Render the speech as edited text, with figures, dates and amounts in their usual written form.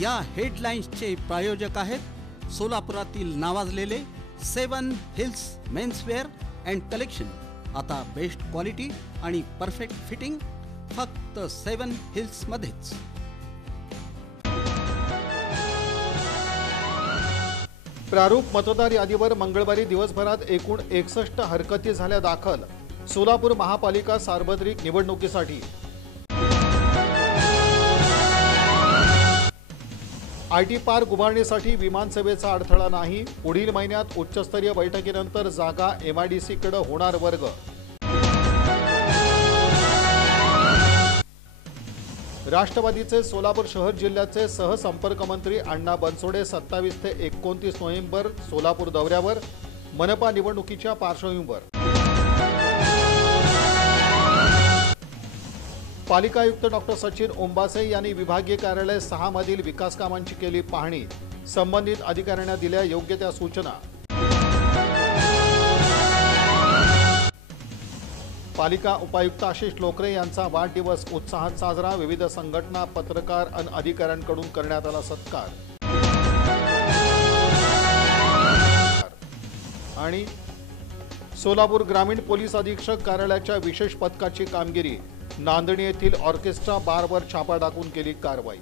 या हेडलाईन्सचे प्रायोजक आहेत सोलापुरातील नावाजलेले 7 हिल्स मेन्सवेअर अँड कलेक्शन। आता बेस्ट क्वालिटी आणि परफेक्ट फिटिंग फक्त 7 हिल्स मध्येच। प्रारूप मतदार यादीवर मंगळवारी दिवसभरात एकूण 61 हरकती झाल्या दाखल। सोलापूर महापालिका सार्वत्रिक निवडणुकीसाठी आयटी पार्क उभारणीसाठी विमानसेवेचा अडथळा नाही। पुढील महिन्यात उच्चस्तरीय बैठकीनंतर जागा MIDC कडे होणार वर्ग। राष्ट्रवादीचे सोलापूर शहर जिल्ह्याचे सहसंपर्क मंत्री अण्णा बनसोडे 27 ते 29 नोव्हेंबर सोलापूर दौऱ्यावर। मनपा निवडणुकीच्या पार्श्वभूमीवर पालिका आयुक्त डॉक्टर सचिन ओंबासे यांनी विभागीय कार्यालय 6 मधील विकास कामांची केली पाहणी। संबंधित अधिकाऱ्यांना दिल्या योग्य त्या सूचना। पालिका उपायुक्त आशिष लोकरे यांचा वाढदिवस उत्साहात साजरा। विविध संघटना, पत्रकार आणि अधिकाऱ्यांकडून करण्यात आला सत्कार। आणि सोलापूर ग्रामीण पोलीस अधीक्षक कार्यालयाच्या विशेष पथकाची कामगिरी। नांदणी येथील ऑर्केस्ट्रा बारवर छापा टाकून केली कारवाई।